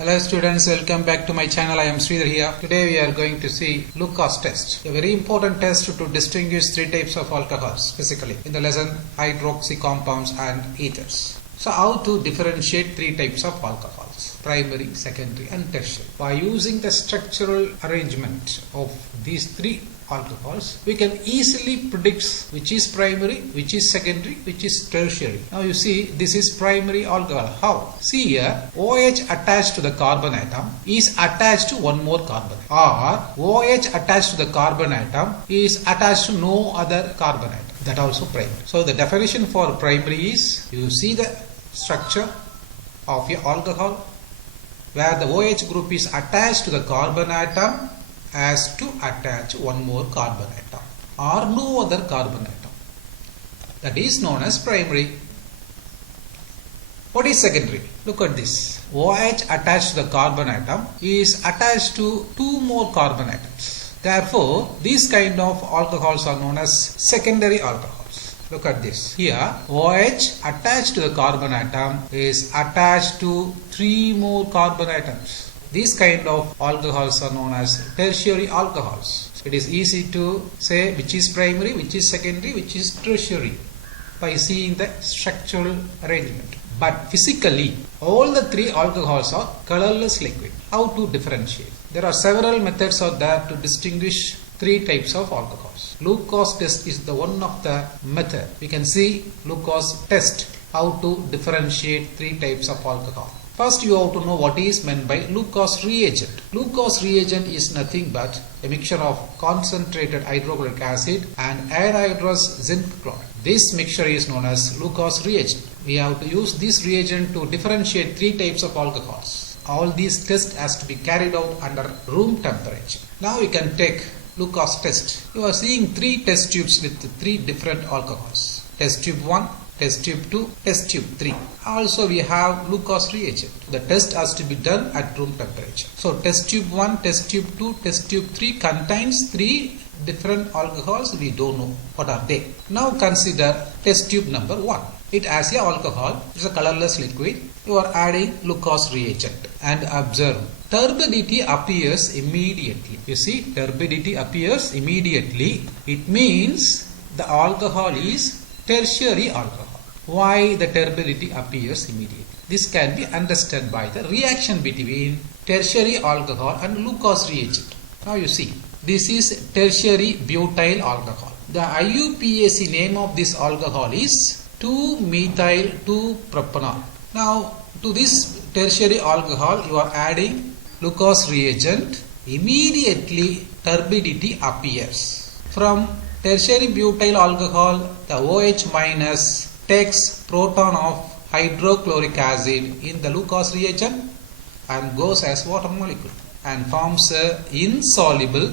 Hello students, welcome back to my channel. I am Sridhar here. Today we are going to see Lucas test, a very important test to distinguish three types of alcohols physically in the lesson hydroxy compounds and ethers. So how to differentiate three types of alcohols: primary, secondary and tertiary. By using the structural arrangement of these three alcohols, we can easily predict which is primary, which is secondary, which is tertiary. Now you see, this is primary alcohol. How? See here, OH attached to the carbon atom is attached to one more carbon, or OH attached to the carbon atom is attached to no other carbon atom. That also primary. So the definition for primary is, you see the structure of your alcohol where the OH group is attached to the carbon atom as to attach one more carbon atom or no other carbon atom. That is known as primary. What is secondary? Look at this. OH attached to the carbon atom is attached to two more carbon atoms. Therefore, these kind of alcohols are known as secondary alcohols. Look at this. Here, OH attached to the carbon atom is attached to three more carbon atoms. These kind of alcohols are known as tertiary alcohols. It is easy to say which is primary, which is secondary, which is tertiary by seeing the structural arrangement. But physically, all the three alcohols are colorless liquid. How to differentiate? There are several methods out there to distinguish three types of alcohols. Lucas test is the one of the method. We can see Lucas test how to differentiate three types of alcohol. First, you have to know what is meant by Lucas reagent. Lucas reagent is nothing but a mixture of concentrated hydrochloric acid and anhydrous zinc chloride. This mixture is known as Lucas reagent. We have to use this reagent to differentiate three types of alcohols. All these tests has to be carried out under room temperature. Now we can take Lucas test. You are seeing three test tubes with three different alcohols. Test tube 1, test tube 2, test tube 3. Also we have Lucas reagent. The test has to be done at room temperature. So test tube 1, test tube 2, test tube 3 contains three different alcohols. We don't know what are they. Now consider test tube number 1. It has a alcohol. It's a colorless liquid. You are adding Lucas reagent and observe. Turbidity appears immediately. You see, turbidity appears immediately. It means the alcohol is tertiary alcohol. Why the turbidity appears immediately? This can be understood by the reaction between tertiary alcohol and Lucas reagent. Now you see, this is tertiary butyl alcohol. The IUPAC name of this alcohol is 2-methyl-2-propanol. Now to this tertiary alcohol you are adding Lucas reagent. Immediately turbidity appears. From tertiary butyl alcohol, the OH minus takes proton of hydrochloric acid in the Lucas reagent and goes as water molecule and forms a insoluble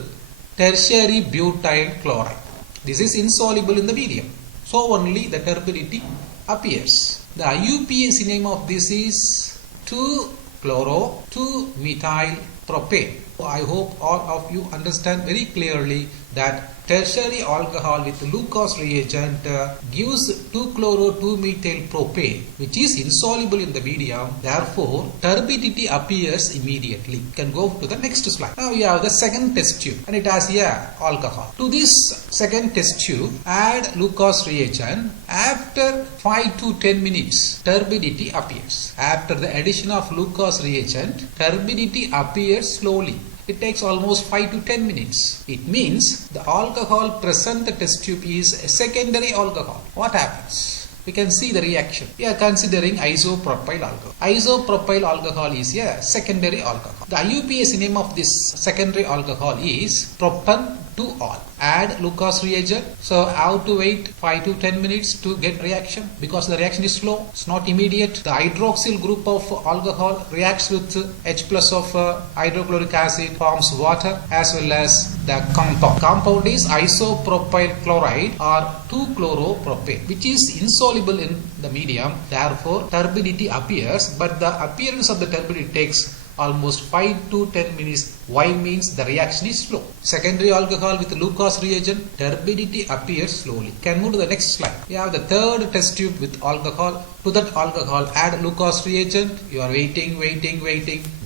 tertiary butyl chloride. This is insoluble in the medium. So only the turbidity appears. The IUPAC name of this is 2-chloro-2-methyl-propane. I hope all of you understand very clearly that tertiary alcohol with Lucas reagent gives 2-chloro-2-methyl-propane, which is insoluble in the medium. Therefore, turbidity appears immediately. You can go to the next slide. Now we have the second test tube and it has here alcohol. To this second test tube, add Lucas reagent. After 5 to 10 minutes, turbidity appears. After the addition of Lucas reagent, turbidity appears slowly. It takes almost 5 to 10 minutes. It means the alcohol present in the test tube is a secondary alcohol. What happens? We can see the reaction. We are considering isopropyl alcohol. Isopropyl alcohol is a secondary alcohol. The IUPAC name of this secondary alcohol is propan-2-ol. Add Lucas reagent. So how to wait 5 to 10 minutes to get reaction? Because the reaction is slow. It's not immediate. The hydroxyl group of alcohol reacts with H plus of hydrochloric acid, forms water as well as the compound. Compound is isopropyl chloride or 2-chloropropane, which is insoluble in the medium. Therefore turbidity appears, but the appearance of the turbidity takes almost 5 to 10 minutes. Why? Means the reaction is slow. Secondary alcohol with Lucas reagent, turbidity appears slowly. Can move to the next slide. We have the third test tube with alcohol. To that alcohol add Lucas reagent. You are waiting.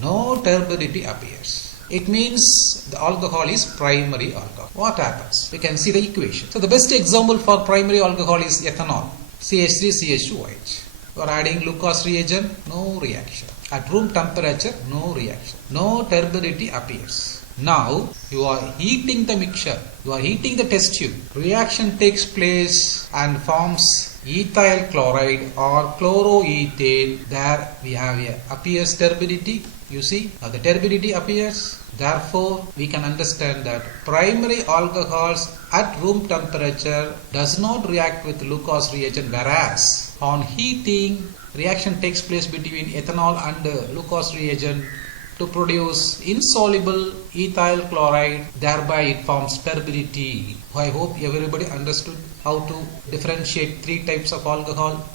No turbidity appears. It means the alcohol is primary alcohol. What happens? We can see the equation. So the best example for primary alcohol is ethanol. CH3CH2OH. You are adding Lucas reagent, no reaction. At room temperature, no reaction. No turbidity appears. Now you are heating the mixture. You are heating the test tube. Reaction takes place and forms ethyl chloride or chloroethane. There we have appears turbidity. You see, now the turbidity appears. Therefore, we can understand that primary alcohols at room temperature does not react with Lucas reagent, whereas on heating, reaction takes place between ethanol and Lucas reagent to produce insoluble ethyl chloride. Thereby, it forms turbidity. I hope everybody understood how to differentiate three types of alcohol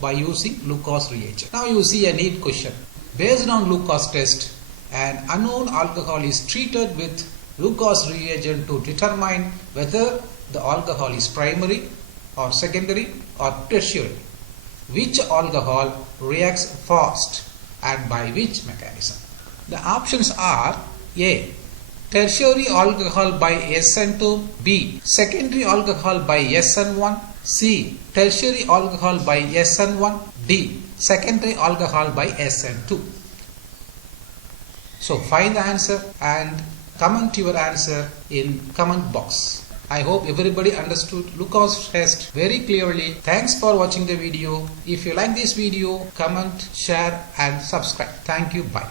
by using Lucas reagent. Now you see a neat question. Based on Lucas test, an unknown alcohol is treated with Lucas reagent to determine whether the alcohol is primary or secondary or tertiary. Which alcohol reacts fast and by which mechanism? The options are A. Tertiary alcohol by SN2, B. Secondary alcohol by SN1, C. Tertiary alcohol by SN1, D. Secondary alcohol by SN2. So find the answer and comment your answer in comment box. I hope everybody understood Lucas test very clearly. Thanks for watching the video. If you like this video, comment, share and subscribe. Thank you. Bye.